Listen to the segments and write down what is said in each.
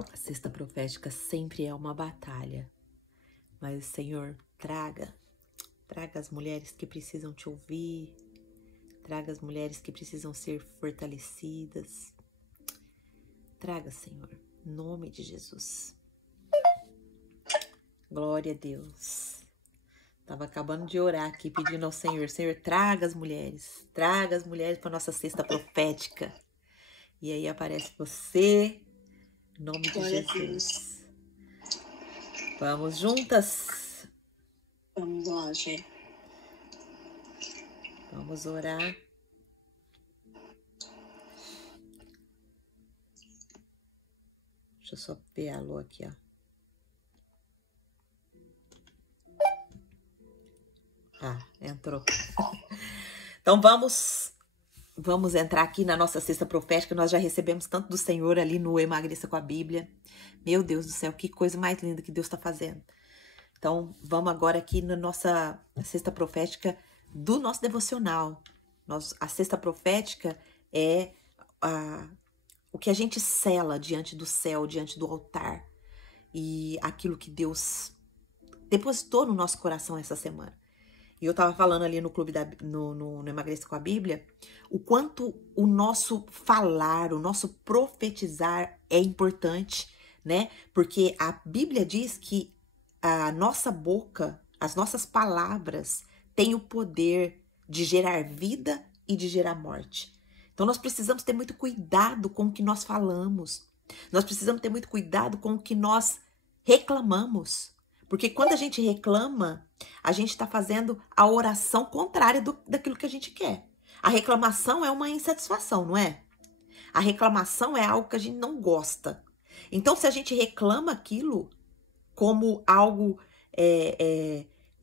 A cesta profética sempre é uma batalha, mas, Senhor, traga as mulheres que precisam te ouvir, traga as mulheres que precisam ser fortalecidas. Traga, Senhor, em nome de Jesus. Glória a Deus. Estava acabando de orar aqui, pedindo ao Senhor, Senhor, traga as mulheres para nossa cesta profética. E aí aparece você, em nome de Jesus. Vamos juntas? Vamos lá, Gê. Vamos orar. Deixa eu só ver a Lô aqui, ó. Ah, entrou. Então vamos entrar aqui na nossa cesta profética. Nós já recebemos tanto do Senhor ali no Emagreça com a Bíblia. Meu Deus do céu, que coisa mais linda que Deus está fazendo. Então vamos agora aqui na nossa cesta profética do nosso devocional. A cesta profética é o que a gente sela diante do céu, diante do altar. E aquilo que Deus depositou no nosso coração essa semana. E eu tava falando ali no clube no Emagreça com a Bíblia, o quanto o nosso falar, o nosso profetizar é importante, né? Porque a Bíblia diz que a nossa boca, as nossas palavras têm o poder de gerar vida e de gerar morte. Então nós precisamos ter muito cuidado com o que nós falamos. Nós precisamos ter muito cuidado com o que nós reclamamos. Porque quando a gente reclama, a gente está fazendo a oração contrária daquilo que a gente quer. A reclamação é uma insatisfação, não é? A reclamação é algo que a gente não gosta. Então, se a gente reclama aquilo como algo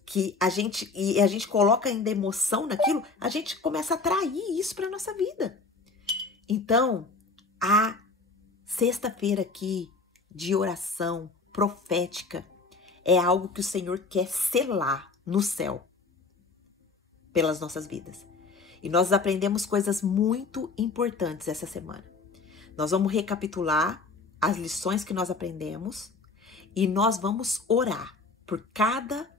que a gente coloca ainda emoção naquilo, a gente começa a atrair isso para nossa vida. Então, a sexta-feira aqui de oração profética é algo que o Senhor quer selar no céu pelas nossas vidas. E nós aprendemos coisas muito importantes essa semana. Nós vamos recapitular as lições que nós aprendemos e nós vamos orar por cada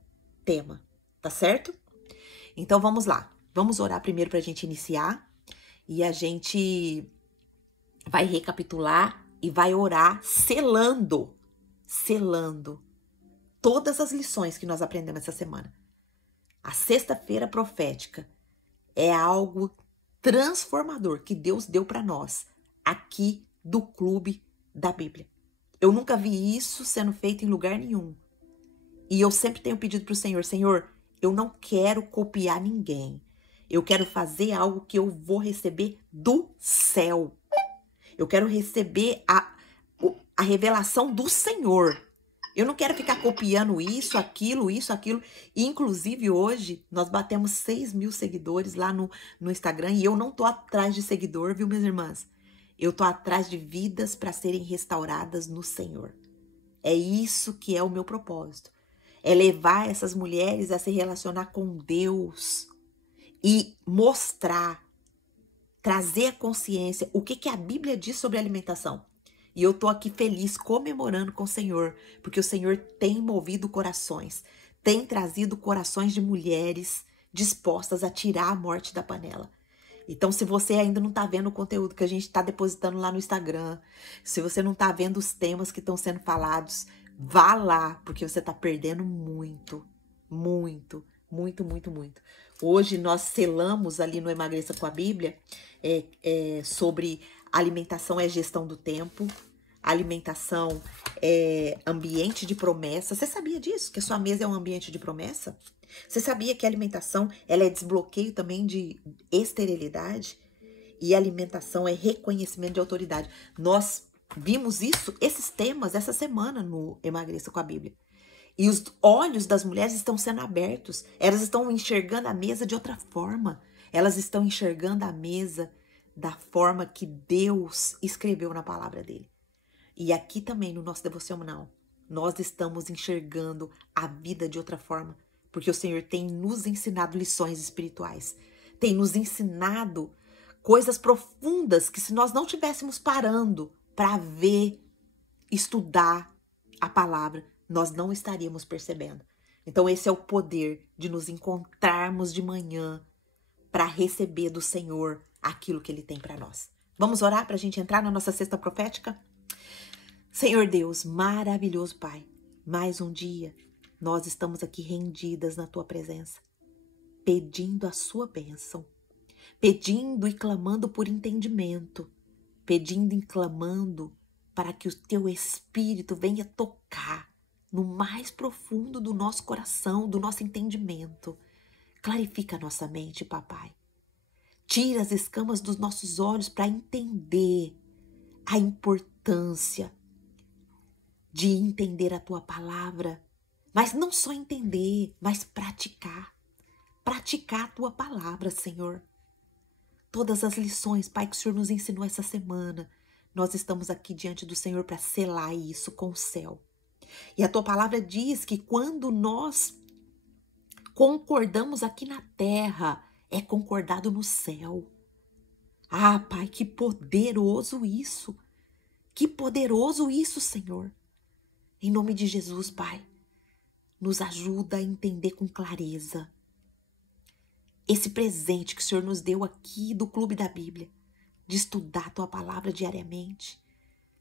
tema, tá certo? Então vamos lá. Vamos orar primeiro para a gente iniciar e a gente vai recapitular e vai orar selando todas as lições que nós aprendemos essa semana. A sexta-feira profética é algo transformador que Deus deu para nós aqui do Clube da Bíblia. Eu nunca vi isso sendo feito em lugar nenhum. E eu sempre tenho pedido para o Senhor, Senhor, eu não quero copiar ninguém. Eu quero fazer algo que eu vou receber do céu. Eu quero receber a revelação do Senhor. Eu não quero ficar copiando isso, aquilo. E, inclusive, hoje, nós batemos 6.000 seguidores lá no Instagram. E eu não tô atrás de seguidor, viu, minhas irmãs? Eu tô atrás de vidas para serem restauradas no Senhor. É isso que é o meu propósito. É levar essas mulheres a se relacionar com Deus. E mostrar, trazer a consciência, o que a Bíblia diz sobre alimentação. E eu tô aqui feliz, comemorando com o Senhor, porque o Senhor tem movido corações, tem trazido corações de mulheres dispostas a tirar a morte da panela. Então, se você ainda não tá vendo o conteúdo que a gente tá depositando lá no Instagram, se você não tá vendo os temas que estão sendo falados, vá lá, porque você tá perdendo muito, muito, muito, muito, muito. Hoje nós selamos ali no Emagreça com a Bíblia sobre alimentação é gestão do tempo, alimentação é ambiente de promessa. Você sabia disso? Que a sua mesa é um ambiente de promessa? Você sabia que a alimentação ela é desbloqueio também de esterilidade? E a alimentação é reconhecimento de autoridade. Nós vimos esses temas essa semana no Emagreça com a Bíblia. E os olhos das mulheres estão sendo abertos. Elas estão enxergando a mesa de outra forma. Elas estão enxergando a mesa da forma que Deus escreveu na palavra dele. E aqui também no nosso devocional, nós estamos enxergando a vida de outra forma. Porque o Senhor tem nos ensinado lições espirituais. Tem nos ensinado coisas profundas que se nós não estivéssemos parando para ver estudar a palavra, nós não estaríamos percebendo. Então esse é o poder de nos encontrarmos de manhã para receber do Senhor aquilo que Ele tem para nós. Vamos orar para a gente entrar na nossa cesta profética? Senhor Deus, maravilhoso Pai, mais um dia nós estamos aqui rendidas na Tua presença, pedindo a Sua bênção, pedindo e clamando por entendimento, pedindo e clamando para que o Teu Espírito venha tocar no mais profundo do nosso coração, do nosso entendimento. Clarifica a nossa mente, papai. Tira as escamas dos nossos olhos para entender a importância de entender a Tua palavra. Mas não só entender, mas praticar. Praticar a Tua palavra, Senhor. Todas as lições, Pai, que o Senhor nos ensinou essa semana, nós estamos aqui diante do Senhor para selar isso com o céu. E a Tua palavra diz que quando nós concordamos aqui na terra, é concordado no céu. Ah, Pai, que poderoso isso! Que poderoso isso, Senhor! Em nome de Jesus, Pai, nos ajuda a entender com clareza esse presente que o Senhor nos deu aqui do Clube da Bíblia, de estudar a Tua palavra diariamente,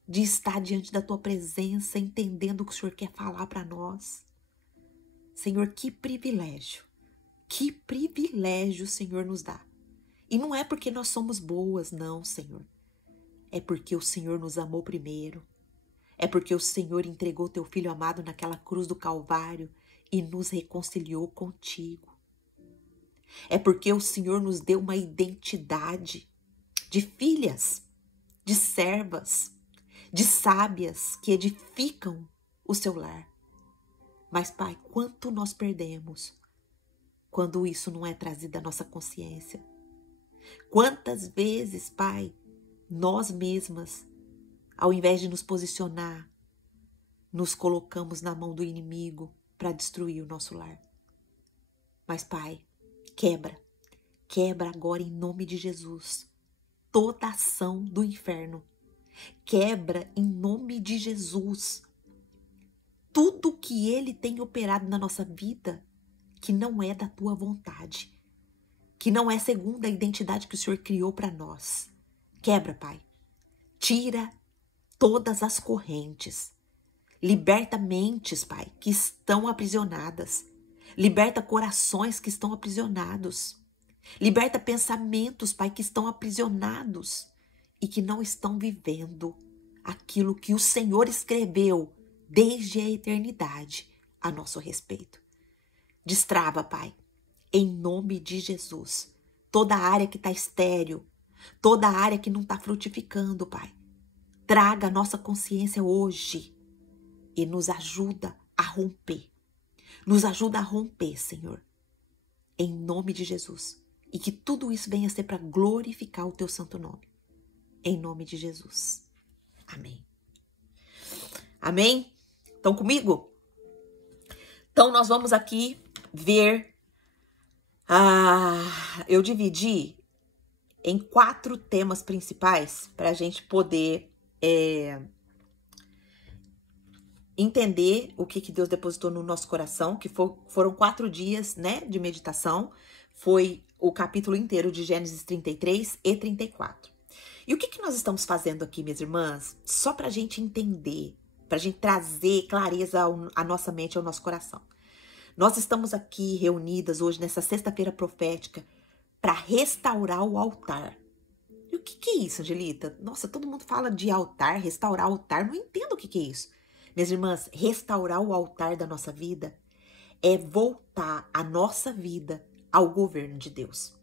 de estar diante da Tua presença, entendendo o que o Senhor quer falar para nós. Senhor, que privilégio o Senhor nos dá. E não é porque nós somos boas, não, Senhor. É porque o Senhor nos amou primeiro. É porque o Senhor entregou Teu Filho amado naquela cruz do Calvário e nos reconciliou contigo. É porque o Senhor nos deu uma identidade de filhas, de servas, de sábias que edificam o Seu lar. Mas, Pai, quanto nós perdemos quando isso não é trazido à nossa consciência? Quantas vezes, Pai, nós mesmas, ao invés de nos posicionar, nos colocamos na mão do inimigo para destruir o nosso lar. Mas, Pai, quebra agora em nome de Jesus toda ação do inferno. Quebra em nome de Jesus tudo que ele tem operado na nossa vida que não é da Tua vontade, que não é segundo a identidade que o Senhor criou para nós. Quebra, Pai. Tira todas as correntes. Liberta mentes, Pai, que estão aprisionadas. Liberta corações que estão aprisionados. Liberta pensamentos, Pai, que estão aprisionados e que não estão vivendo aquilo que o Senhor escreveu desde a eternidade a nosso respeito. Destrava, Pai, em nome de Jesus, toda a área que está estéril, toda a área que não está frutificando, Pai. Traga a nossa consciência hoje e nos ajuda a romper. Nos ajuda a romper, Senhor, em nome de Jesus. E que tudo isso venha a ser para glorificar o Teu santo nome. Em nome de Jesus. Amém. Amém? Estão comigo? Então, nós vamos aqui ver. Eu dividi em 4 temas principais para a gente poder entender o que Deus depositou no nosso coração, que foram 4 dias, né, de meditação. Foi o capítulo inteiro de Gênesis 33 e 34. E o que nós estamos fazendo aqui, minhas irmãs? Só para a gente entender, para a gente trazer clareza à nossa mente, ao nosso coração. Nós estamos aqui reunidas hoje, nessa sexta-feira profética, para restaurar o altar. E o que é isso, Angelita? Nossa, todo mundo fala de altar, restaurar altar. Não entendo o que é isso. Minhas irmãs, restaurar o altar da nossa vida é voltar a nossa vida ao governo de Deus.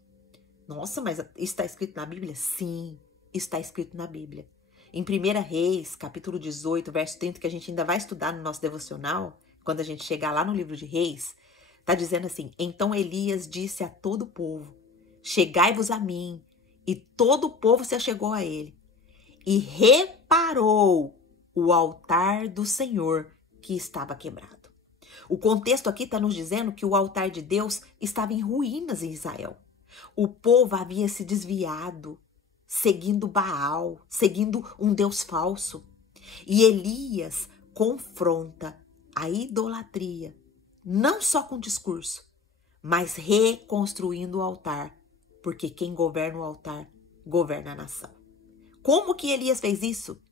Nossa, mas isso está escrito na Bíblia? Sim, está escrito na Bíblia. Em 1 Reis, capítulo 18, verso 30, que a gente ainda vai estudar no nosso devocional, quando a gente chegar lá no livro de Reis, está dizendo assim: então Elias disse a todo o povo, chegai-vos a mim, e todo o povo se achegou a ele, e reparou o altar do Senhor que estava quebrado. O contexto aqui está nos dizendo que o altar de Deus estava em ruínas em Israel. O povo havia se desviado, seguindo Baal, seguindo um Deus falso. E Elias confronta a idolatria, não só com discurso, mas reconstruindo o altar, porque quem governa o altar governa a nação. Como que Elias fez isso?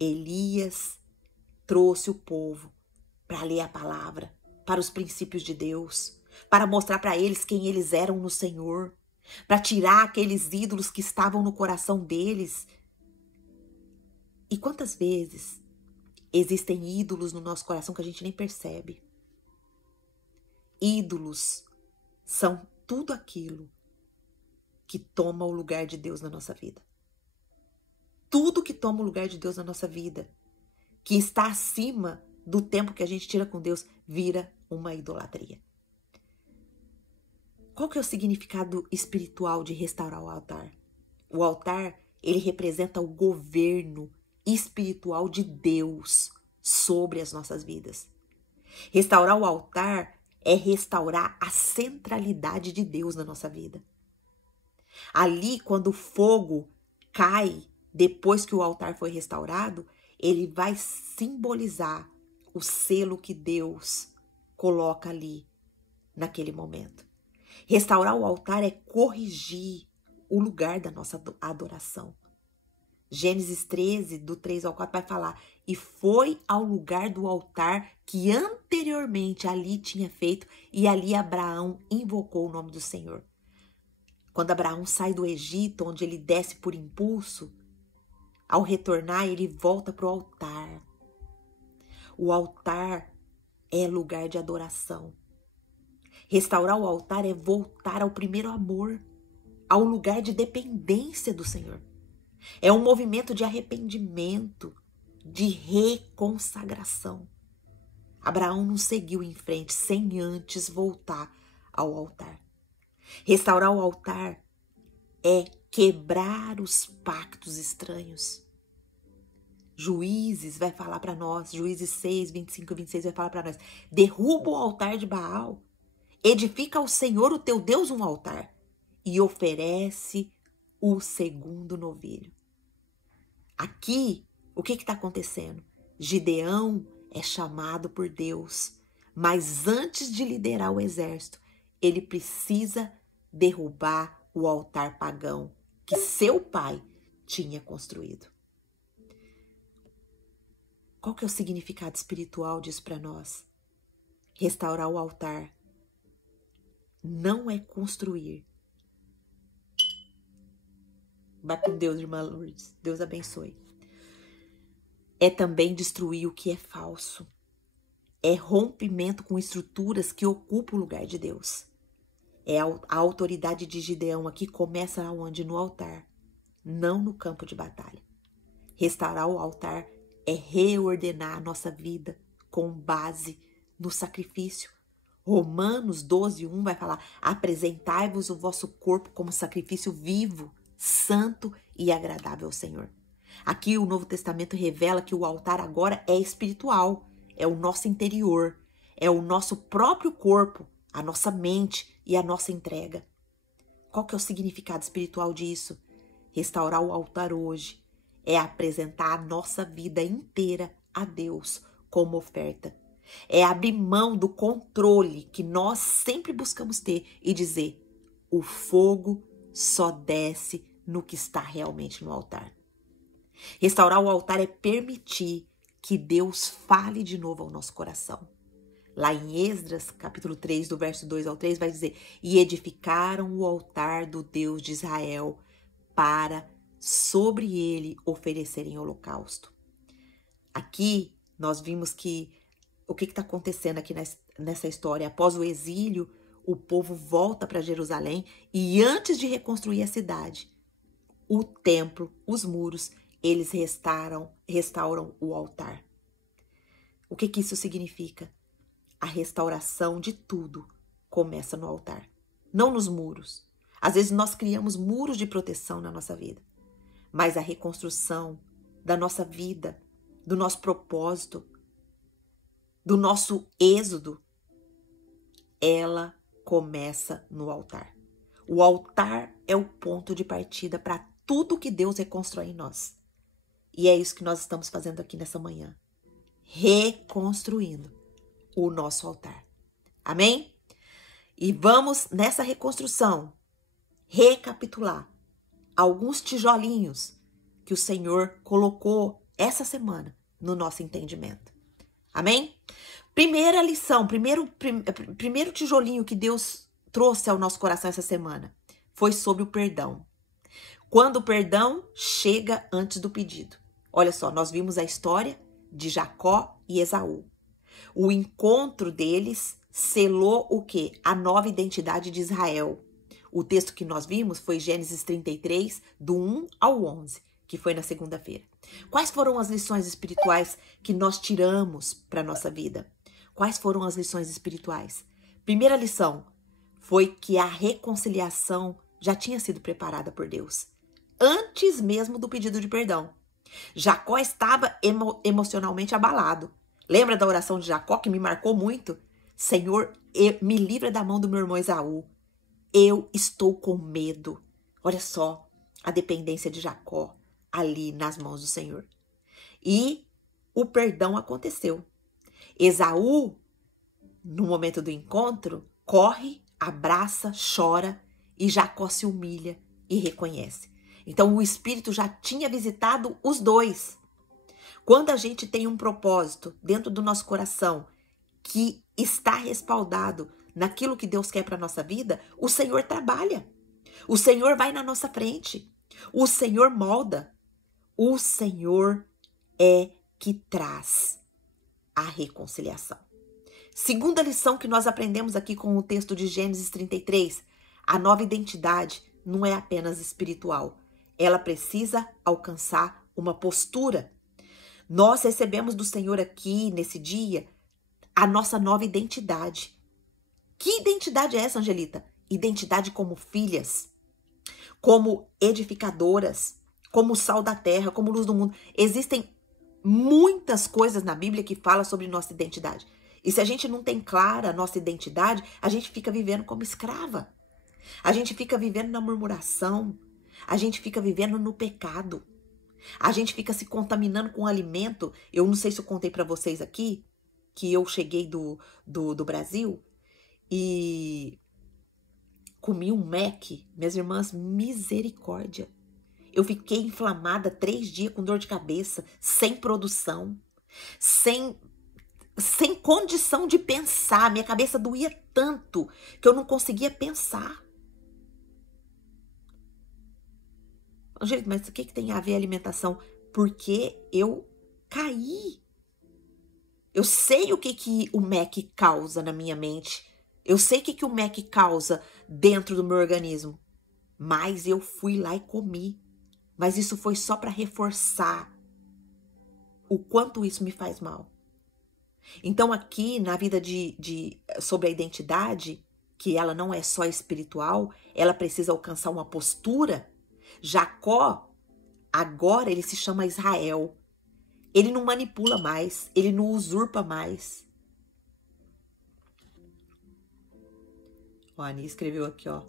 Elias trouxe o povo para ler a palavra, para os princípios de Deus, para mostrar para eles quem eles eram no Senhor, para tirar aqueles ídolos que estavam no coração deles. E quantas vezes existem ídolos no nosso coração que a gente nem percebe? Ídolos são tudo aquilo que toma o lugar de Deus na nossa vida. Tudo que toma o lugar de Deus na nossa vida, que está acima do tempo que a gente tira com Deus, vira uma idolatria. Qual que é o significado espiritual de restaurar o altar? O altar, ele representa o governo espiritual de Deus sobre as nossas vidas. Restaurar o altar é restaurar a centralidade de Deus na nossa vida. Ali, quando o fogo cai, depois que o altar foi restaurado, ele vai simbolizar o selo que Deus coloca ali, naquele momento. Restaurar o altar é corrigir o lugar da nossa adoração. Gênesis 13, do 3 ao 4, vai falar: e foi ao lugar do altar que anteriormente ali tinha feito, e ali Abraão invocou o nome do Senhor. Quando Abraão sai do Egito, onde ele desce por impulso, ao retornar, ele volta para o altar. O altar é lugar de adoração. Restaurar o altar é voltar ao primeiro amor, ao lugar de dependência do Senhor. É um movimento de arrependimento, de reconsagração. Abraão não seguiu em frente sem antes voltar ao altar. Restaurar o altar é quebrar os pactos estranhos. Juízes vai falar para nós, Juízes 6, 25 e 26 vai falar para nós: derruba o altar de Baal, edifica ao Senhor o teu Deus um altar e oferece o segundo novilho. Aqui, o que está acontecendo? Gideão é chamado por Deus, mas antes de liderar o exército, ele precisa derrubar o altar pagão que seu pai tinha construído. Qual que é o significado espiritual disso para nós? Restaurar o altar não é construir. Vai com Deus, irmã Lourdes. Deus abençoe. É também destruir o que é falso. É rompimento com estruturas que ocupam o lugar de Deus. A autoridade de Gideão aqui começa aonde? No altar, não no campo de batalha. Restaurar o altar é reordenar a nossa vida com base no sacrifício. Romanos 12, 1 vai falar: apresentai-vos o vosso corpo como sacrifício vivo, santo e agradável ao Senhor. Aqui o Novo Testamento revela que o altar agora é espiritual, é o nosso interior, é o nosso próprio corpo, a nossa mente e a nossa entrega. Qual que é o significado espiritual disso? Restaurar o altar hoje é apresentar a nossa vida inteira a Deus como oferta. É abrir mão do controle que nós sempre buscamos ter e dizer: o fogo só desce no que está realmente no altar. Restaurar o altar é permitir que Deus fale de novo ao nosso coração. Lá em Esdras, capítulo 3, do verso 2 ao 3, vai dizer: e edificaram o altar do Deus de Israel para sobre ele oferecerem holocausto. Aqui nós vimos que o que está acontecendo aqui nessa história? Após o exílio, o povo volta para Jerusalém e antes de reconstruir a cidade, o templo, os muros, eles restauram o altar. O que isso significa? A restauração de tudo começa no altar, não nos muros. Às vezes nós criamos muros de proteção na nossa vida, mas a reconstrução da nossa vida, do nosso propósito, do nosso êxodo, ela começa no altar. O altar é o ponto de partida para tudo que Deus reconstrói em nós. E é isso que nós estamos fazendo aqui nessa manhã. Reconstruindo o nosso altar. Amém? E vamos, nessa reconstrução, recapitular alguns tijolinhos que o Senhor colocou essa semana no nosso entendimento. Amém? Primeira lição, primeiro tijolinho que Deus trouxe ao nosso coração essa semana foi sobre o perdão. Quando o perdão chega antes do pedido. Olha só, nós vimos a história de Jacó e Esaú. O encontro deles selou o quê? A nova identidade de Israel. O texto que nós vimos foi Gênesis 33, do 1 ao 11, que foi na segunda-feira. Quais foram as lições espirituais que nós tiramos para a nossa vida? Quais foram as lições espirituais? Primeira lição foi que a reconciliação já tinha sido preparada por Deus, antes mesmo do pedido de perdão. Jacó estava emocionalmente abalado. Lembra da oração de Jacó que me marcou muito? Senhor, me livra da mão do meu irmão Esaú. Eu estou com medo. Olha só a dependência de Jacó ali nas mãos do Senhor. E o perdão aconteceu. Esaú, no momento do encontro, corre, abraça, chora e Jacó se humilha e reconhece. Então o Espírito já tinha visitado os dois. Quando a gente tem um propósito dentro do nosso coração que está respaldado naquilo que Deus quer para a nossa vida, o Senhor trabalha. O Senhor vai na nossa frente. O Senhor molda. O Senhor é que traz a reconciliação. Segunda lição que nós aprendemos aqui com o texto de Gênesis 33, a nova identidade não é apenas espiritual. Ela precisa alcançar uma postura. Nós recebemos do Senhor aqui, nesse dia, a nossa nova identidade. Que identidade é essa, Angelita? Identidade como filhas, como edificadoras, como sal da terra, como luz do mundo. Existem muitas coisas na Bíblia que falam sobre nossa identidade. E se a gente não tem clara a nossa identidade, a gente fica vivendo como escrava. A gente fica vivendo na murmuração. A gente fica vivendo no pecado. A gente fica se contaminando com alimento. Eu não sei se eu contei para vocês aqui, que eu cheguei do Brasil e comi um Mac. Minhas irmãs, misericórdia. Eu fiquei inflamada 3 dias com dor de cabeça, sem produção, sem condição de pensar. Minha cabeça doía tanto que eu não conseguia pensar. Gente, mas o que tem a ver a alimentação? Porque eu caí. Eu sei o que o Mac causa na minha mente. Eu sei o que o Mac causa dentro do meu organismo. Mas eu fui lá e comi. Mas isso foi só para reforçar o quanto isso me faz mal. Então aqui na vida sobre a identidade, que ela não é só espiritual, ela precisa alcançar uma postura. Jacó, agora ele se chama Israel. Ele não manipula mais, ele não usurpa mais. O Ani escreveu aqui, ó.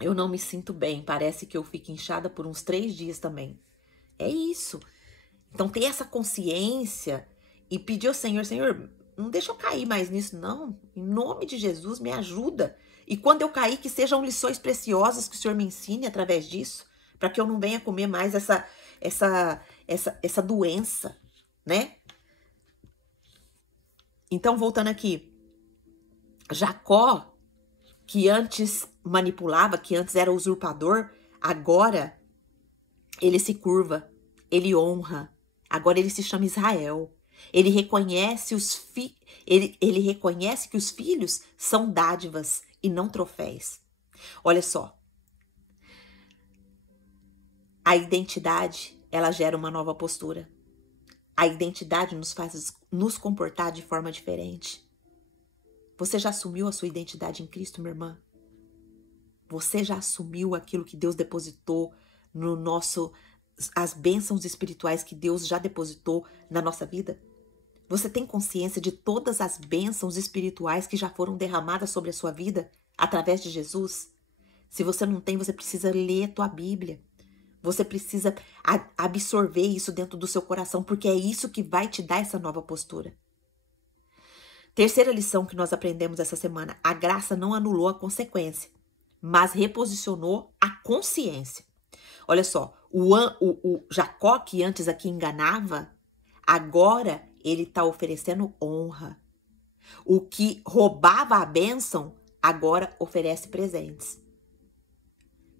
Eu não me sinto bem, parece que eu fico inchada por uns 3 dias também. É isso. Então ter essa consciência e pedir ao Senhor, Senhor, não deixa eu cair mais nisso não. Em nome de Jesus, me ajuda. E quando eu cair, que sejam lições preciosas que o Senhor me ensine através disso, para que eu não venha comer mais essa doença, né? Então, voltando aqui, Jacó, que antes manipulava, que antes era usurpador, agora ele se curva, ele honra, agora ele se chama Israel. Ele reconhece ele reconhece que os filhos são dádivas e não troféus. Olha só. A identidade, ela gera uma nova postura. A identidade nos faz nos comportar de forma diferente. Você já assumiu a sua identidade em Cristo, minha irmã? Você já assumiu aquilo que Deus depositou no nosso, as bênçãos espirituais que Deus já depositou na nossa vida? Você tem consciência de todas as bênçãos espirituais que já foram derramadas sobre a sua vida através de Jesus? Se você não tem, você precisa ler a tua Bíblia. Você precisa absorver isso dentro do seu coração, porque é isso que vai te dar essa nova postura. Terceira lição que nós aprendemos essa semana: a graça não anulou a consequência, mas reposicionou a consciência. Olha só, o Jacó, que antes aqui enganava, agora ele está oferecendo honra. O que roubava a bênção, agora oferece presentes.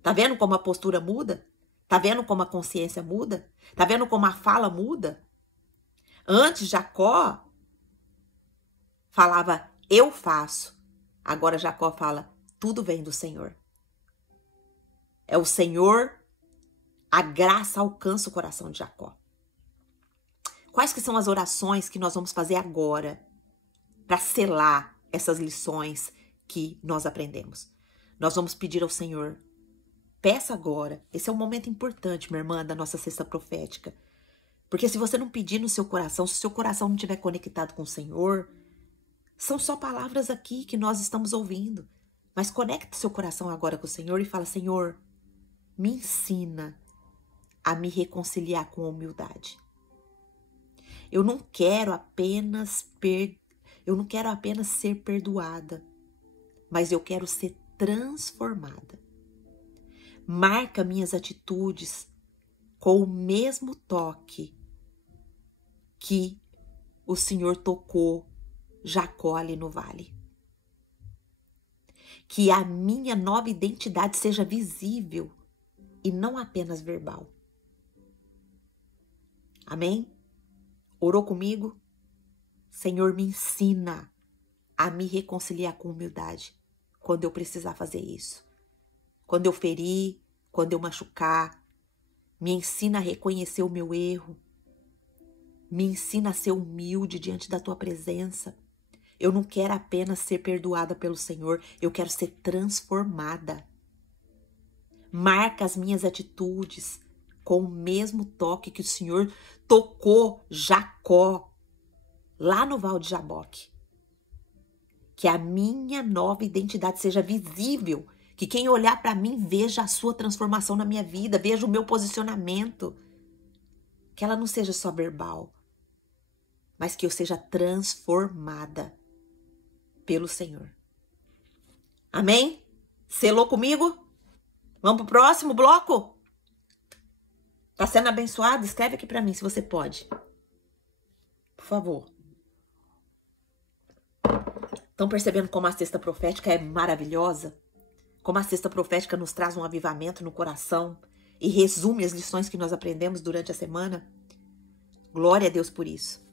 Tá vendo como a postura muda? Tá vendo como a consciência muda? Tá vendo como a fala muda? Antes, Jacó falava, eu faço. Agora Jacó fala, tudo vem do Senhor. É o Senhor, a graça alcança o coração de Jacó. Quais que são as orações que nós vamos fazer agora para selar essas lições que nós aprendemos? Nós vamos pedir ao Senhor, peça agora. Esse é um momento importante, minha irmã, da nossa cesta profética. Porque se você não pedir no seu coração, se o seu coração não estiver conectado com o Senhor, são só palavras aqui que nós estamos ouvindo. Mas conecta seu coração agora com o Senhor e fala, Senhor, me ensina a me reconciliar com a humildade. Eu não quero apenas ser perdoada, mas eu quero ser transformada. Marca minhas atitudes com o mesmo toque que o Senhor tocou Jacó ali no vale. Que a minha nova identidade seja visível e não apenas verbal. Amém? Orou comigo? Senhor, me ensina a me reconciliar com humildade quando eu precisar fazer isso. Quando eu ferir, quando eu machucar, me ensina a reconhecer o meu erro. Me ensina a ser humilde diante da tua presença. Eu não quero apenas ser perdoada pelo Senhor, eu quero ser transformada. Marca as minhas atitudes com o mesmo toque que o Senhor tocou Jacó lá no Val de Jaboque. Que a minha nova identidade seja visível, que quem olhar para mim veja a sua transformação na minha vida, veja o meu posicionamento. Que ela não seja só verbal, mas que eu seja transformada pelo Senhor. Amém? Selou comigo? Vamos pro próximo bloco? Tá sendo abençoado? Escreve aqui para mim se você pode. Por favor. Estão percebendo como a cesta profética é maravilhosa? Como a cesta profética nos traz um avivamento no coração e resume as lições que nós aprendemos durante a semana? Glória a Deus por isso.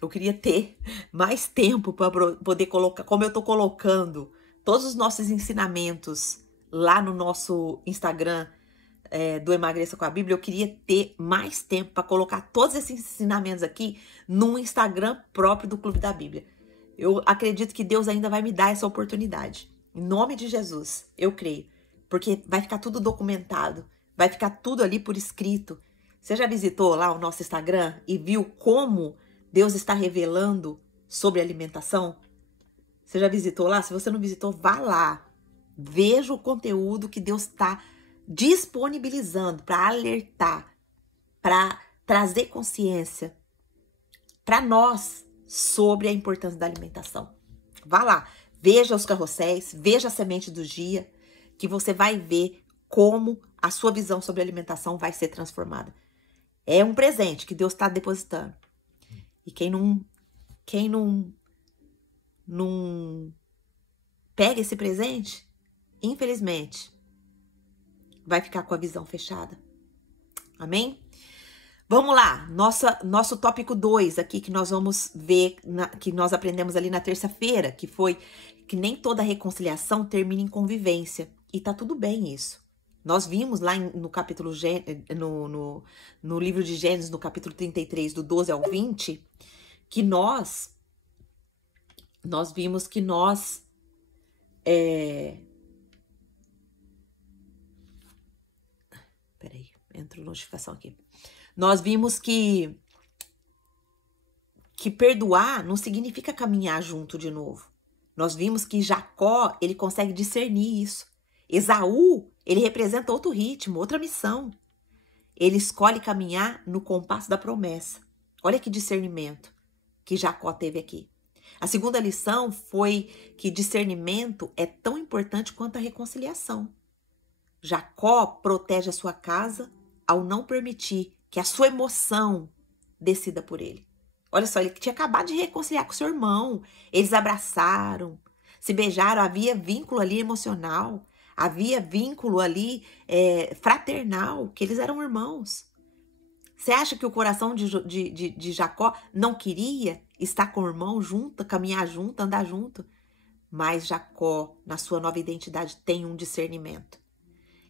Eu queria ter mais tempo para poder colocar, como eu estou colocando todos os nossos ensinamentos lá no nosso Instagram do Emagreça com a Bíblia. Eu queria ter mais tempo para colocar todos esses ensinamentos aqui no Instagram próprio do Clube da Bíblia. Eu acredito que Deus ainda vai me dar essa oportunidade. Em nome de Jesus, eu creio. Porque vai ficar tudo documentado, vai ficar tudo ali por escrito. Você já visitou lá o nosso Instagram e viu como Deus está revelando sobre alimentação? Você já visitou lá? Se você não visitou, vá lá. Veja o conteúdo que Deus está disponibilizando para alertar, para trazer consciência para nós sobre a importância da alimentação. Vá lá, veja os carrosséis, veja a semente do dia, que você vai ver como a sua visão sobre a alimentação vai ser transformada. É um presente que Deus está depositando. E quem não pega esse presente, infelizmente, vai ficar com a visão fechada. Amém? Vamos lá, nosso tópico 2 aqui que nós vamos ver, que nós aprendemos ali na terça-feira, que foi que nem toda reconciliação termina em convivência. E tá tudo bem isso. Nós vimos lá no capítulo, no livro de Gênesis, no capítulo 33, do 12 ao 20, que nós vimos que peraí, entrou notificação aqui. Nós vimos que perdoar não significa caminhar junto de novo. Nós vimos que Jacó, ele consegue discernir isso. Esaú, Ele representa outro ritmo, outra missão. Ele escolhe caminhar no compasso da promessa. Olha que discernimento que Jacó teve aqui. A segunda lição foi que discernimento é tão importante quanto a reconciliação. Jacó protege a sua casa ao não permitir que a sua emoção decida por ele. Olha só, ele tinha acabado de reconciliar com seu irmão. Eles abraçaram, se beijaram, havia vínculo ali emocional, havia vínculo ali fraternal, que eles eram irmãos. Você acha que o coração de Jacó não queria estar com o irmão junto, caminhar junto, andar junto? Mas Jacó, na sua nova identidade, tem um discernimento.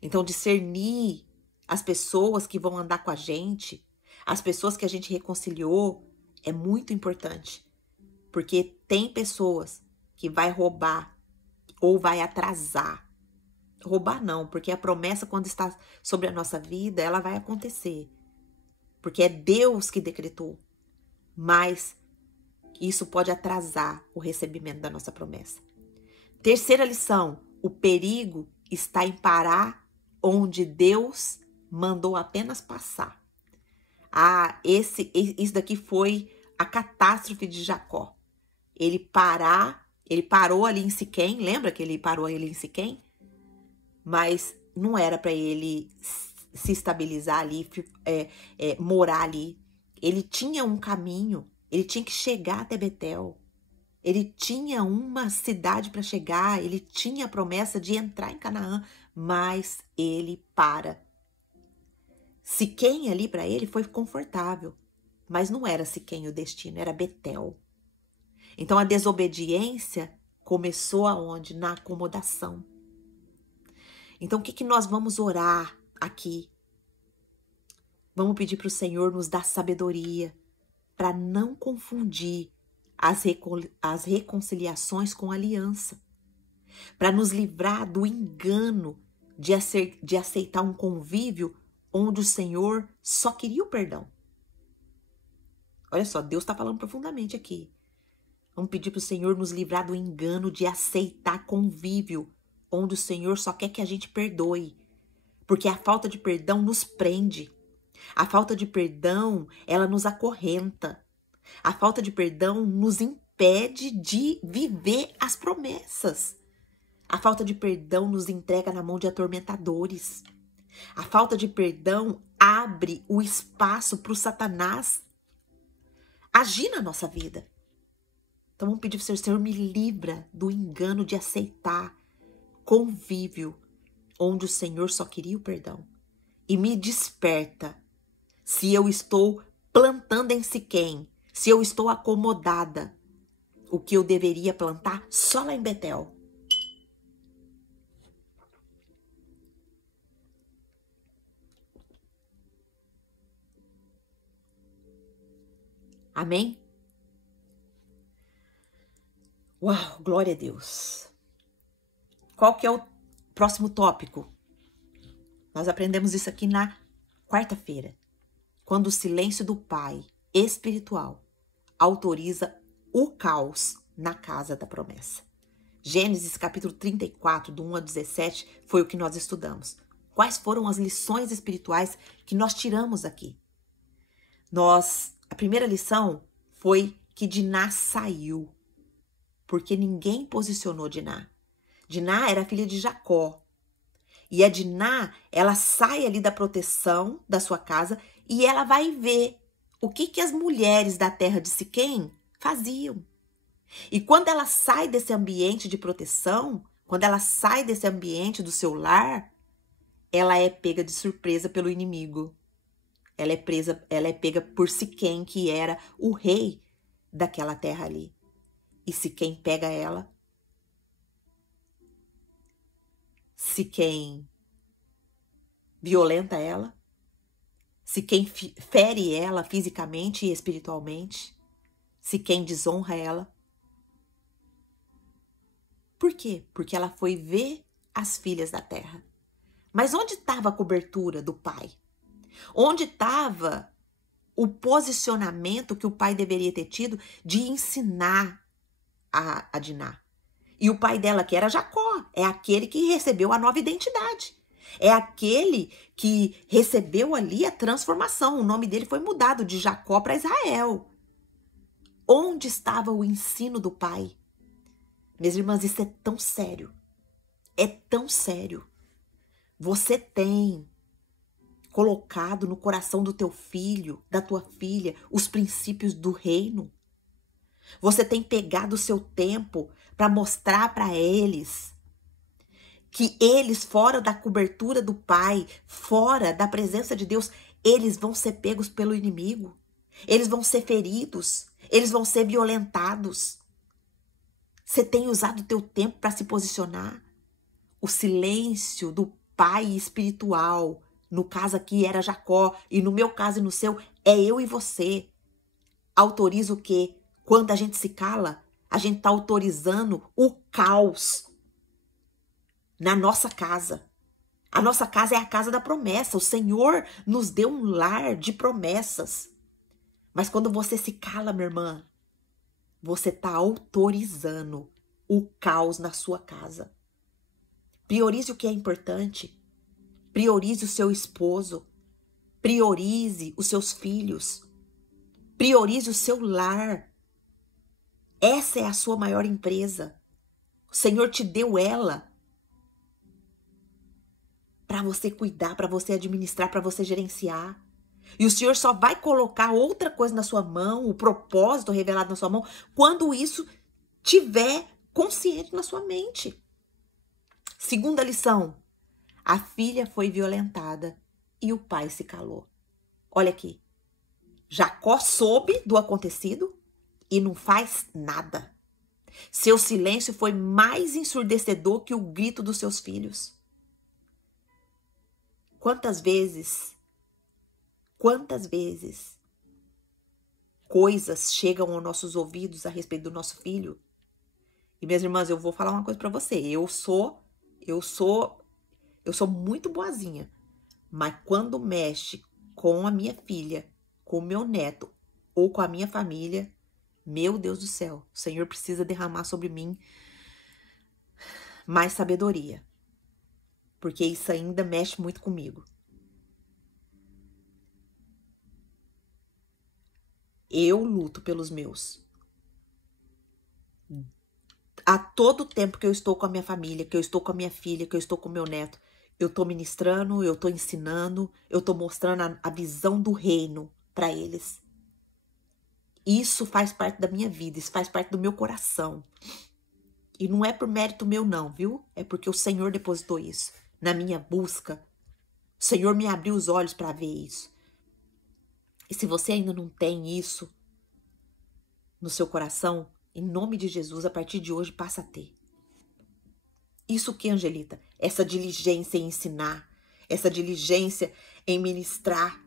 Então, discernir as pessoas que vão andar com a gente, as pessoas que a gente reconciliou, é muito importante. Porque tem pessoas que vai roubar ou vai atrasar. Roubar não, porque a promessa, quando está sobre a nossa vida, ela vai acontecer. Porque é Deus que decretou. Mas isso pode atrasar o recebimento da nossa promessa. Terceira lição: o perigo está em parar onde Deus mandou apenas passar. Isso daqui foi a catástrofe de Jacó. Ele parou ali em Siquém, lembra que ele parou ali em Siquém? Mas não era para ele se estabilizar ali, morar ali. Ele tinha um caminho, ele tinha que chegar até Betel. Ele tinha uma cidade para chegar, ele tinha a promessa de entrar em Canaã, mas ele para. Siquém ali para ele foi confortável, mas não era Siquém o destino, era Betel. Então a desobediência começou aonde? Na acomodação. Então o que nós vamos orar aqui? Vamos pedir para o Senhor nos dar sabedoria para não confundir as reconciliações com aliança, para nos livrar do engano de aceitar um convívio onde o Senhor só queria o perdão. Olha só, Deus está falando profundamente aqui. Vamos pedir para o Senhor nos livrar do engano de aceitar convívio onde o Senhor só quer que a gente perdoe, porque a falta de perdão nos prende. A falta de perdão, ela nos acorrenta. A falta de perdão nos impede de viver as promessas. A falta de perdão nos entrega na mão de atormentadores. A falta de perdão abre o espaço para o Satanás agir na nossa vida. Então vamos pedir para o Senhor, me livra do engano de aceitar convívio onde o Senhor só queria o perdão. E me desperta se eu estou plantando em Siquém, se eu estou acomodada, o que eu deveria plantar só lá em Betel. Amém? Uau, glória a Deus. Qual que é o próximo tópico? Nós aprendemos isso aqui na quarta-feira. Quando o silêncio do Pai espiritual autoriza o caos na casa da promessa. Gênesis capítulo 34, do 1 a 17, foi o que nós estudamos. Quais foram as lições espirituais que nós tiramos aqui? A primeira lição foi que Diná saiu, porque ninguém posicionou Diná. Diná era filha de Jacó. E a Diná, ela sai ali da proteção da sua casa e ela vai ver o que as mulheres da terra de Siquém faziam. E quando ela sai desse ambiente de proteção, quando ela sai desse ambiente do seu lar, ela é pega de surpresa pelo inimigo. Ela é pega por Siquém, que era o rei daquela terra ali. E Siquém pega ela. Siquém violenta ela. Siquém fere ela fisicamente e espiritualmente. Siquém desonra ela. Por quê? Porque ela foi ver as filhas da terra. Mas onde estava a cobertura do pai? Onde estava o posicionamento que o pai deveria ter tido de ensinar a Diná? E o pai dela, que era Jacó, é aquele que recebeu a nova identidade. É aquele que recebeu ali a transformação. O nome dele foi mudado de Jacó para Israel. Onde estava o ensino do pai? Minhas irmãs, isso é tão sério. É tão sério. Você tem colocado no coração do teu filho, da tua filha, os princípios do reino? Você tem pegado o seu tempo para mostrar para eles que eles, fora da cobertura do Pai, fora da presença de Deus, eles vão ser pegos pelo inimigo. Eles vão ser feridos. Eles vão ser violentados. Você tem usado o teu tempo para se posicionar? O silêncio do pai espiritual, no caso aqui era Jacó, e no meu caso e no seu, é eu e você. Autoriza o quê? Quando a gente se cala, a gente está autorizando o caos na nossa casa. A nossa casa é a casa da promessa. O Senhor nos deu um lar de promessas. Mas quando você se cala, minha irmã, você está autorizando o caos na sua casa. Priorize o que é importante. Priorize o seu esposo. Priorize os seus filhos. Priorize o seu lar. Essa é a sua maior empresa. O Senhor te deu ela para você cuidar, para você administrar, para você gerenciar. E o Senhor só vai colocar outra coisa na sua mão, o propósito revelado na sua mão, quando isso tiver consciente na sua mente. Segunda lição. A filha foi violentada e o pai se calou. Olha aqui. Jacó soube do acontecido e não faz nada. Seu silêncio foi mais ensurdecedor que o grito dos seus filhos. Quantas vezes coisas chegam aos nossos ouvidos a respeito do nosso filho? E minhas irmãs, eu vou falar uma coisa para você. Eu sou muito boazinha, mas quando mexe com a minha filha, com o meu neto ou com a minha família, meu Deus do céu, o Senhor precisa derramar sobre mim mais sabedoria, porque isso ainda mexe muito comigo. Eu luto pelos meus. A todo tempo que eu estou com a minha família, que eu estou com a minha filha, que eu estou com o meu neto, eu estou ministrando, eu estou ensinando, eu estou mostrando a visão do reino para eles. Isso faz parte da minha vida, isso faz parte do meu coração. E não é por mérito meu não, viu? É porque o Senhor depositou isso na minha busca. O Senhor me abriu os olhos para ver isso. E se você ainda não tem isso no seu coração, em nome de Jesus, a partir de hoje, passa a ter. Isso o que, Angelita? Essa diligência em ensinar, essa diligência em ministrar,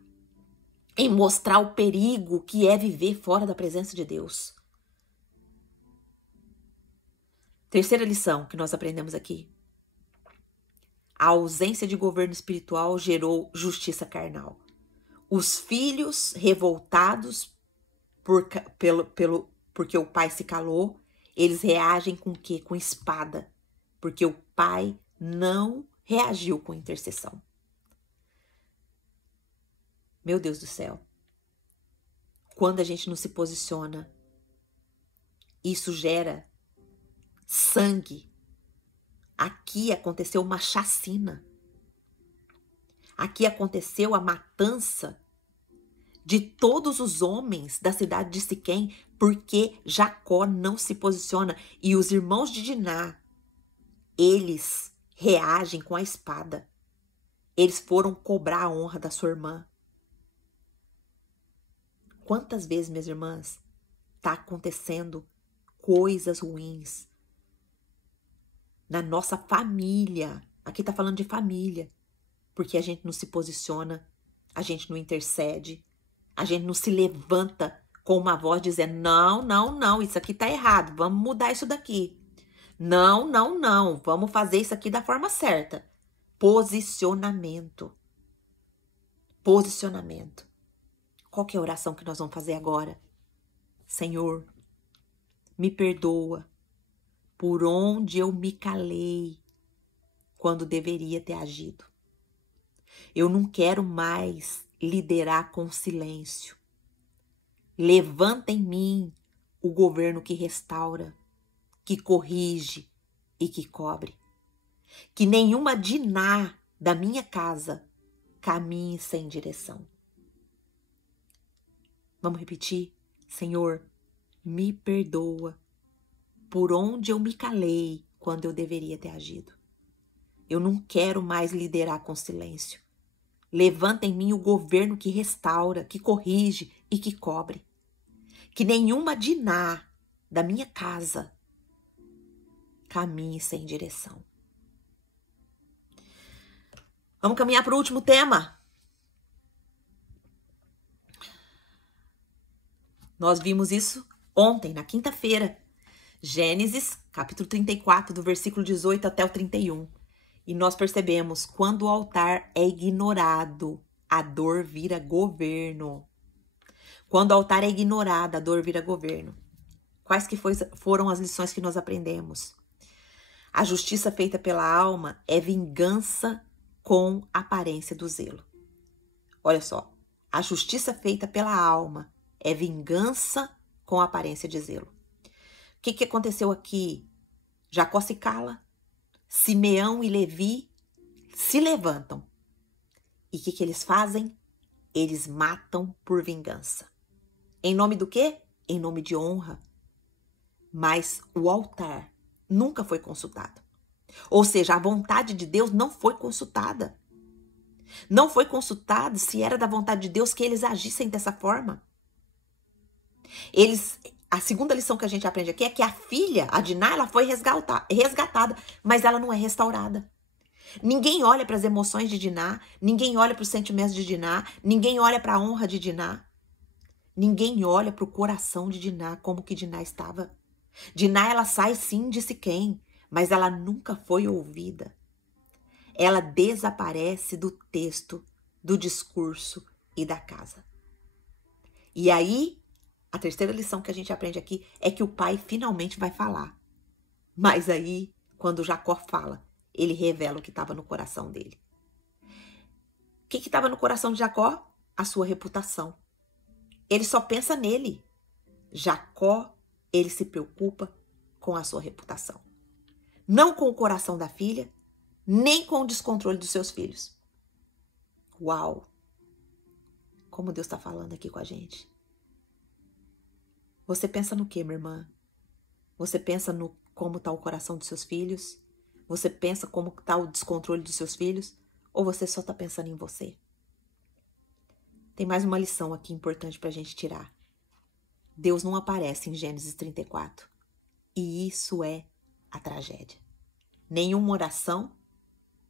em mostrar o perigo que é viver fora da presença de Deus. Terceira lição que nós aprendemos aqui. A ausência de governo espiritual gerou justiça carnal. Os filhos revoltados porque o pai se calou, eles reagem com o quê? Com espada. Porque o pai não reagiu com intercessão. Meu Deus do céu. Quando a gente não se posiciona, isso gera sangue. Aqui aconteceu uma chacina. Aqui aconteceu a matança de todos os homens da cidade de Siquém, porque Jacó não se posiciona. E os irmãos de Diná, eles reagem com a espada. Eles foram cobrar a honra da sua irmã. Quantas vezes, minhas irmãs, está acontecendo coisas ruins na nossa família? Aqui está falando de família. Porque a gente não se posiciona, a gente não intercede, a gente não se levanta com uma voz dizendo, não, não, não, isso aqui tá errado, vamos mudar isso daqui. Não, não, não, vamos fazer isso aqui da forma certa. Posicionamento. Posicionamento. Qual que é a oração que nós vamos fazer agora? Senhor, me perdoa por onde eu me calei quando deveria ter agido. Eu não quero mais liderar com silêncio. Levanta em mim o governo que restaura, que corrige e que cobre. Que nenhuma diná da minha casa caminhe sem direção. Vamos repetir? Senhor, me perdoa por onde eu me calei quando eu deveria ter agido. Eu não quero mais liderar com silêncio. Levanta em mim o governo que restaura, que corrige e que cobre. Que nenhuma diná da minha casa caminhe sem direção. Vamos caminhar para o último tema. Nós vimos isso ontem, na quinta-feira. Gênesis, capítulo 34, do versículo 18 até o 31. E nós percebemos, quando o altar é ignorado, a dor vira governo. Quando o altar é ignorado, a dor vira governo. Quais que foram as lições que nós aprendemos? A justiça feita pela alma é vingança com aparência do zelo. Olha só, a justiça feita pela alma é vingança com aparência de zelo. O que aconteceu aqui? Jacó se cala, Simeão e Levi se levantam. E o que eles fazem? Eles matam por vingança. Em nome do quê? Em nome de honra. Mas o altar nunca foi consultado. Ou seja, a vontade de Deus não foi consultada. Não foi consultado se era da vontade de Deus que eles agissem dessa forma. A segunda lição que a gente aprende aqui é que a filha, a Diná, ela foi resgatada, mas ela não é restaurada. Ninguém olha para as emoções de Diná, ninguém olha para os sentimentos de Diná, ninguém olha para a honra de Diná. Ninguém olha para o coração de Diná, como que Diná estava. Diná, ela sai sim de Siquém, mas ela nunca foi ouvida. Ela desaparece do texto, do discurso e da casa. E aí, a terceira lição que a gente aprende aqui é que o pai finalmente vai falar. Mas aí, quando Jacó fala, ele revela o que estava no coração dele. O que estava no coração de Jacó? A sua reputação. Ele só pensa nele. Jacó, ele se preocupa com a sua reputação. Não com o coração da filha, nem com o descontrole dos seus filhos. Uau! Como Deus está falando aqui com a gente. Você pensa no quê, minha irmã? Você pensa no como está o coração dos seus filhos? Você pensa como está o descontrole dos seus filhos? Ou você só está pensando em você? Tem mais uma lição aqui importante para a gente tirar. Deus não aparece em Gênesis 34. E isso é a tragédia. Nenhuma oração,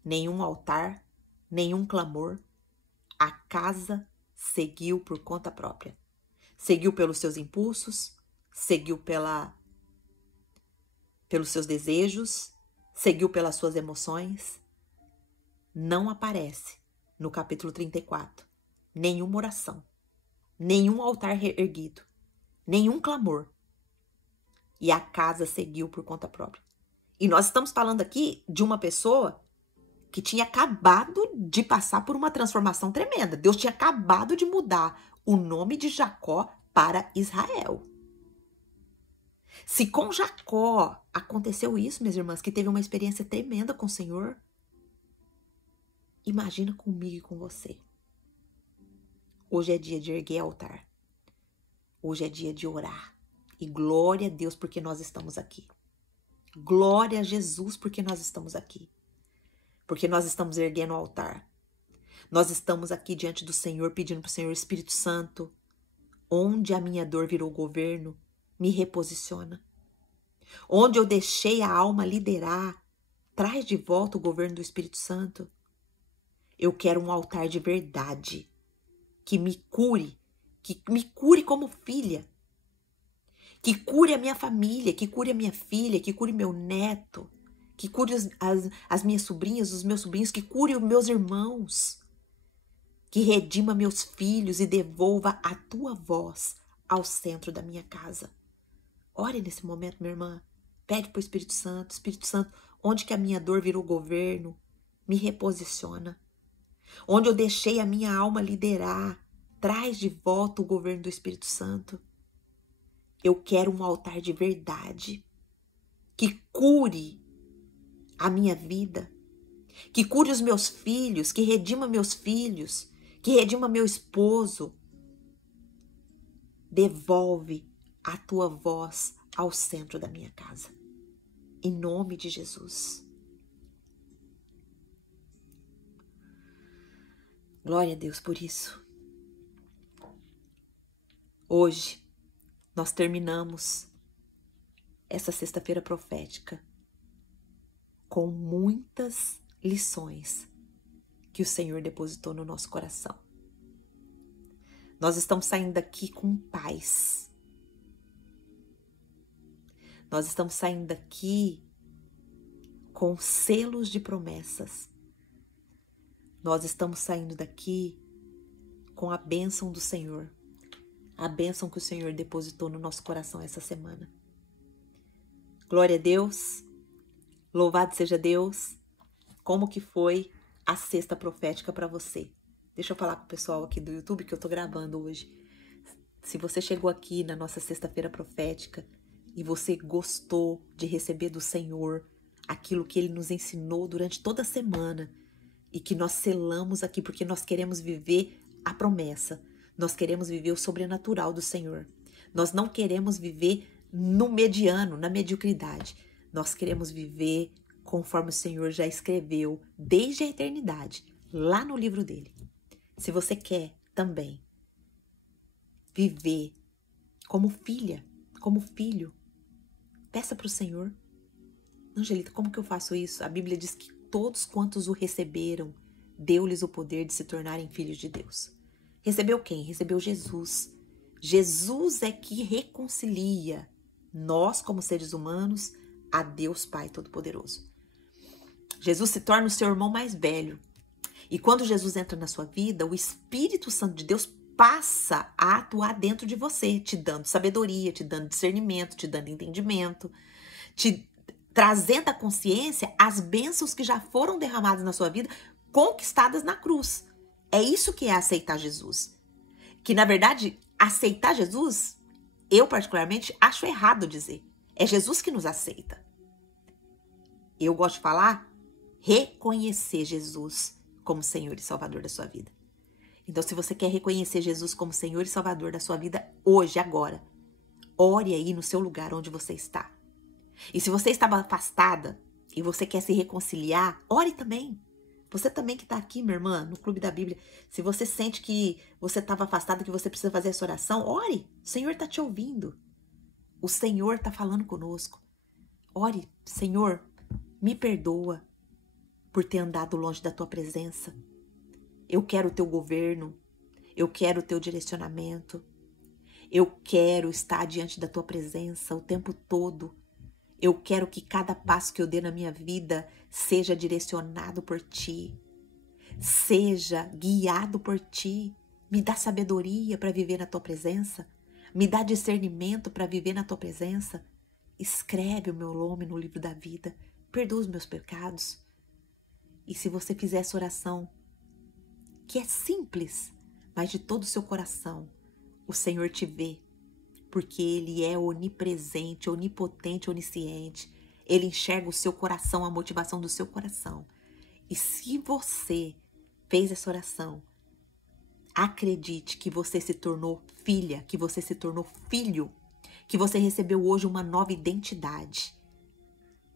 nenhum altar, nenhum clamor. A casa seguiu por conta própria. Seguiu pelos seus impulsos, seguiu pelos seus desejos, seguiu pelas suas emoções. Não aparece no capítulo 34 nenhuma oração, nenhum altar erguido, nenhum clamor. E a casa seguiu por conta própria. E nós estamos falando aqui de uma pessoa que tinha acabado de passar por uma transformação tremenda. Deus tinha acabado de mudar o nome de Jacó para Israel. Se com Jacó aconteceu isso, minhas irmãs, que teve uma experiência tremenda com o Senhor, imagina comigo e com você. Hoje é dia de erguer altar. Hoje é dia de orar. E glória a Deus porque nós estamos aqui. Glória a Jesus porque nós estamos aqui. Porque nós estamos erguendo o altar. Nós estamos aqui diante do Senhor pedindo para o Senhor, Espírito Santo, onde a minha dor virou governo, me reposiciona. Onde eu deixei a alma liderar, traz de volta o governo do Espírito Santo. Eu quero um altar de verdade, que me cure como filha, que cure a minha família, que cure a minha filha, que cure meu neto, que cure as minhas sobrinhas, os meus sobrinhos, que cure os meus irmãos, que redima meus filhos e devolva a tua voz ao centro da minha casa. Ore nesse momento, minha irmã. Pede para o Espírito Santo, onde que a minha dor virou governo, me reposiciona. onde eu deixei a minha alma liderar. Traz de volta o governo do Espírito Santo. Eu quero um altar de verdade, que cure a minha vida, que cure os meus filhos, que redima meus filhos, que redima meu esposo. Devolve a tua voz ao centro da minha casa. Em nome de Jesus. Glória a Deus por isso. Hoje, nós terminamos essa sexta-feira profética com muitas lições que o Senhor depositou no nosso coração. Nós estamos saindo daqui com paz. Nós estamos saindo daqui com selos de promessas. Nós estamos saindo daqui com a bênção do Senhor. A bênção que o Senhor depositou no nosso coração essa semana. Glória a Deus. Louvado seja Deus. Como que foi a sexta profética para você? Deixa eu falar com o pessoal aqui do YouTube que eu tô gravando hoje. Se você chegou aqui na nossa sexta-feira profética e você gostou de receber do Senhor aquilo que Ele nos ensinou durante toda a semana e que nós selamos aqui porque nós queremos viver a promessa, nós queremos viver o sobrenatural do Senhor. Nós não queremos viver no mediano, na mediocridade. Nós queremos viver conforme o Senhor já escreveu desde a eternidade, lá no livro dele. Se você quer também viver como filha, como filho, peça para o Senhor. Angelita, como que eu faço isso? A Bíblia diz que todos quantos o receberam, deu-lhes o poder de se tornarem filhos de Deus. Recebeu quem? Recebeu Jesus. Jesus é que reconcilia nós, como seres humanos, a Deus Pai Todo-Poderoso. Jesus se torna o seu irmão mais velho. E quando Jesus entra na sua vida, o Espírito Santo de Deus passa a atuar dentro de você, te dando sabedoria, te dando discernimento, te dando entendimento, te trazendo à consciência as bênçãos que já foram derramadas na sua vida, conquistadas na cruz. É isso que é aceitar Jesus. Que, na verdade, aceitar Jesus, eu particularmente acho errado dizer. É Jesus que nos aceita. Eu gosto de falar, reconhecer Jesus como Senhor e Salvador da sua vida. Então, se você quer reconhecer Jesus como Senhor e Salvador da sua vida hoje, agora, ore aí no seu lugar onde você está. E se você estava afastada e você quer se reconciliar, ore também. Você também que está aqui, minha irmã, no Clube da Bíblia, se você sente que você estava afastada, que você precisa fazer essa oração, ore. O Senhor está te ouvindo. O Senhor está falando conosco. Ore, Senhor, me perdoa por ter andado longe da tua presença. Eu quero o teu governo. Eu quero o teu direcionamento. Eu quero estar diante da tua presença o tempo todo. Eu quero que cada passo que eu dê na minha vida seja direcionado por ti, seja guiado por ti. Me dá sabedoria para viver na tua presença, me dá discernimento para viver na tua presença. Escreve o meu nome no livro da vida, perdoa os meus pecados. E se você fizer essa oração, que é simples, mas de todo o seu coração, o Senhor te vê. Porque Ele é onipresente, onipotente, onisciente. Ele enxerga o seu coração, a motivação do seu coração. E se você fez essa oração, acredite que você se tornou filha, que você se tornou filho, que você recebeu hoje uma nova identidade.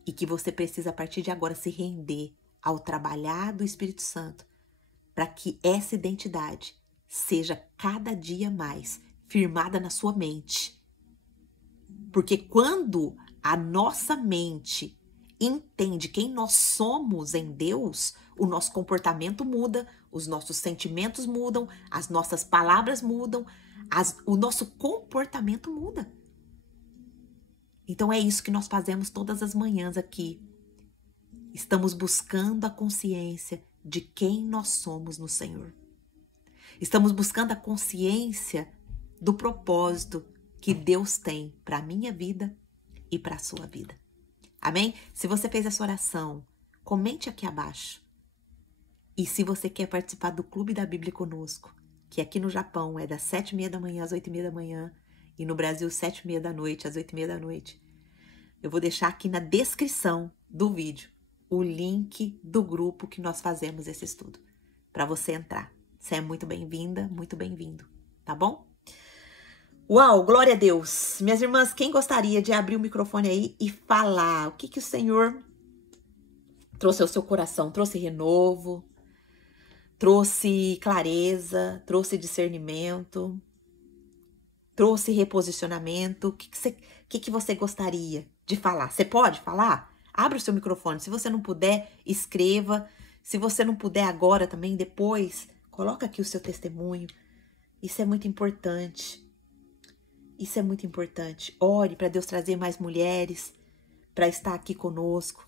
E que você precisa, a partir de agora, se render ao trabalhar do Espírito Santo, para que essa identidade seja cada dia mais firmada na sua mente. Porque quando a nossa mente entende quem nós somos em Deus, o nosso comportamento muda, os nossos sentimentos mudam, as nossas palavras mudam, o nosso comportamento muda. Então é isso que nós fazemos todas as manhãs aqui. Estamos buscando a consciência de quem nós somos no Senhor. Estamos buscando a consciência do propósito que Deus tem para a minha vida e para a sua vida. Amém? Se você fez essa oração, comente aqui abaixo. E se você quer participar do Clube da Bíblia conosco, que aqui no Japão é das 7h30 da manhã às 8h30 da manhã, e no Brasil 7h30 da noite às 8h30 da noite, eu vou deixar aqui na descrição do vídeo o link do grupo que nós fazemos esse estudo, para você entrar. Você é muito bem-vinda, muito bem-vindo, tá bom? Uau, glória a Deus! Minhas irmãs, quem gostaria de abrir o microfone aí e falar o que o Senhor trouxe ao seu coração? Trouxe renovo, trouxe clareza, trouxe discernimento, trouxe reposicionamento. O que você gostaria de falar? Você pode falar? Abre o seu microfone. Se você não puder, escreva. Se você não puder agora também, depois, coloca aqui o seu testemunho. Isso é muito importante. Isso é muito importante. Ore para Deus trazer mais mulheres para estar aqui conosco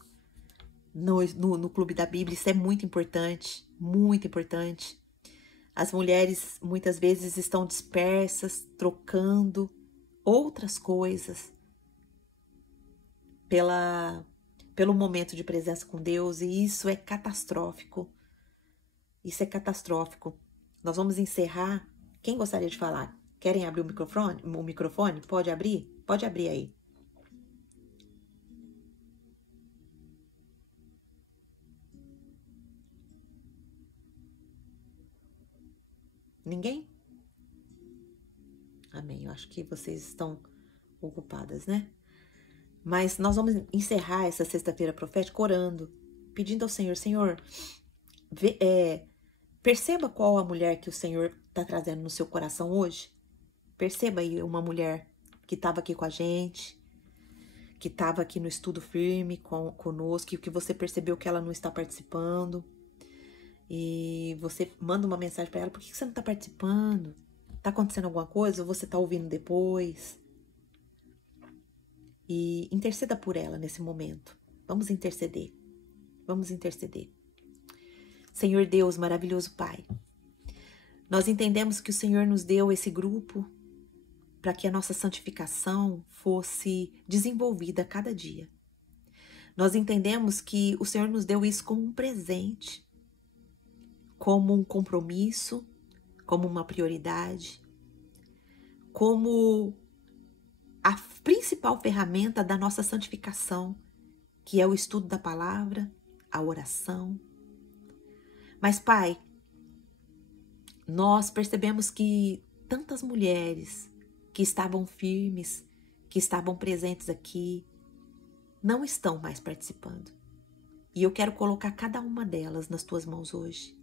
no Clube da Bíblia. Isso é muito importante, muito importante. As mulheres muitas vezes estão dispersas, trocando outras coisas pelo momento de presença com Deus, e isso é catastrófico. Isso é catastrófico. Nós vamos encerrar. Quem gostaria de falar? Querem abrir o microfone? O microfone? Pode abrir? Pode abrir aí. Ninguém? Amém. Eu acho que vocês estão ocupadas, né? Mas nós vamos encerrar essa sexta-feira profética orando, pedindo ao Senhor, Senhor, perceba qual a mulher que o Senhor está trazendo no seu coração hoje. Perceba aí uma mulher que estava aqui com a gente, que estava aqui no estudo firme conosco, e que você percebeu que ela não está participando. E você manda uma mensagem para ela: por que você não está participando? Está acontecendo alguma coisa? Ou você está ouvindo depois? E interceda por ela nesse momento. Vamos interceder. Vamos interceder. Senhor Deus, maravilhoso Pai, nós entendemos que o Senhor nos deu esse grupo para que a nossa santificação fosse desenvolvida a cada dia. Nós entendemos que o Senhor nos deu isso como um presente, como um compromisso, como uma prioridade, como a principal ferramenta da nossa santificação, que é o estudo da palavra, a oração. Mas, Pai, nós percebemos que tantas mulheres que estavam firmes, que estavam presentes aqui, não estão mais participando. E eu quero colocar cada uma delas nas tuas mãos hoje.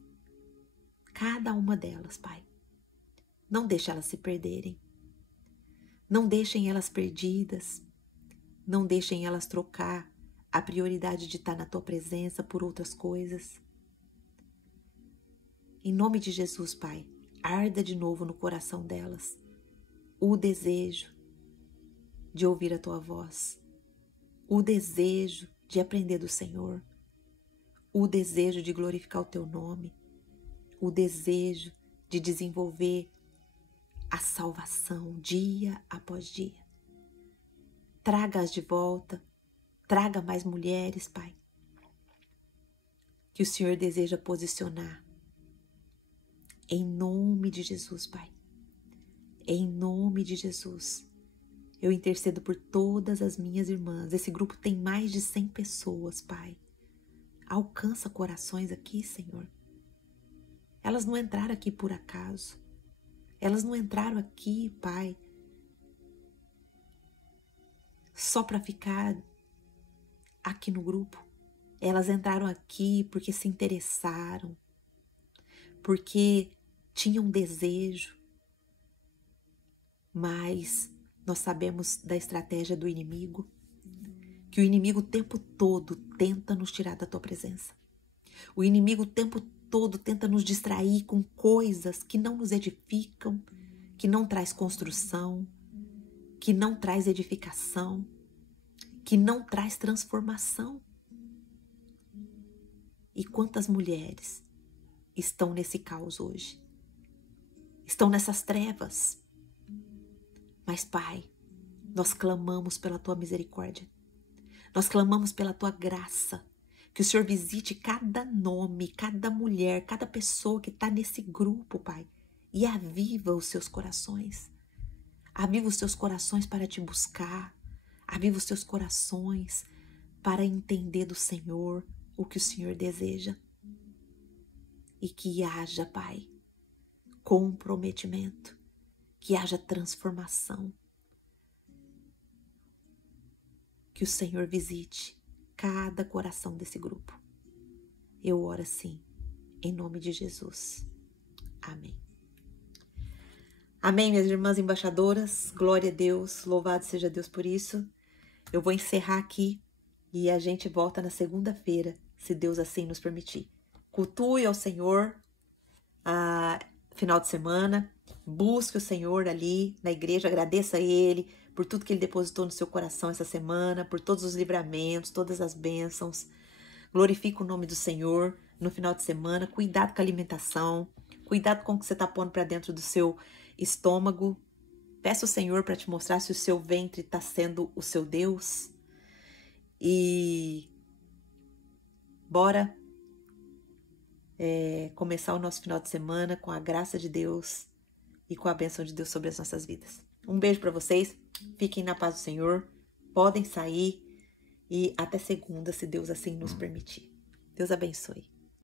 Cada uma delas, Pai. Não deixe elas se perderem. Não deixem elas perdidas. Não deixem elas trocar a prioridade de estar na tua presença por outras coisas. Em nome de Jesus, Pai, arda de novo no coração delas o desejo de ouvir a tua voz, o desejo de aprender do Senhor, o desejo de glorificar o teu nome, o desejo de desenvolver a salvação dia após dia. Traga-as de volta, traga mais mulheres, Pai, que o Senhor deseja posicionar. Em nome de Jesus, Pai. Em nome de Jesus. Eu intercedo por todas as minhas irmãs. Esse grupo tem mais de 100 pessoas, Pai. Alcança corações aqui, Senhor. Elas não entraram aqui por acaso. Elas não entraram aqui, Pai, só para ficar aqui no grupo. Elas entraram aqui porque se interessaram, porque tinham desejo. Mas nós sabemos da estratégia do inimigo, que o inimigo o tempo todo tenta nos tirar da tua presença. O inimigo o tempo todo tenta nos distrair com coisas que não nos edificam, que não traz construção, que não traz edificação, que não traz transformação. E quantas mulheres estão nesse caos hoje? Estão nessas trevas. Mas, Pai, nós clamamos pela tua misericórdia. Nós clamamos pela tua graça, Que o Senhor visite cada nome, cada mulher, cada pessoa que está nesse grupo, Pai. E aviva os seus corações. Aviva os seus corações para te buscar. Aviva os seus corações para entender do Senhor o que o Senhor deseja. E que haja, Pai, comprometimento. Que haja transformação. Que o Senhor visite cada coração desse grupo. Eu oro assim, em nome de Jesus. Amém. Amém, minhas irmãs embaixadoras. Glória a Deus, louvado seja Deus por isso. Eu vou encerrar aqui e a gente volta na segunda-feira, se Deus assim nos permitir. Cultue ao Senhor final de semana. Busque o Senhor ali na igreja, agradeça a Ele por tudo que Ele depositou no seu coração essa semana, por todos os livramentos, todas as bênçãos. Glorifique o nome do Senhor no final de semana. Cuidado com a alimentação, cuidado com o que você está pondo para dentro do seu estômago. Peça ao Senhor para te mostrar se o seu ventre está sendo o seu Deus. E bora começar o nosso final de semana com a graça de Deus e com a bênção de Deus sobre as nossas vidas. Um beijo para vocês, fiquem na paz do Senhor, podem sair e até segunda, se Deus assim nos permitir. Deus abençoe.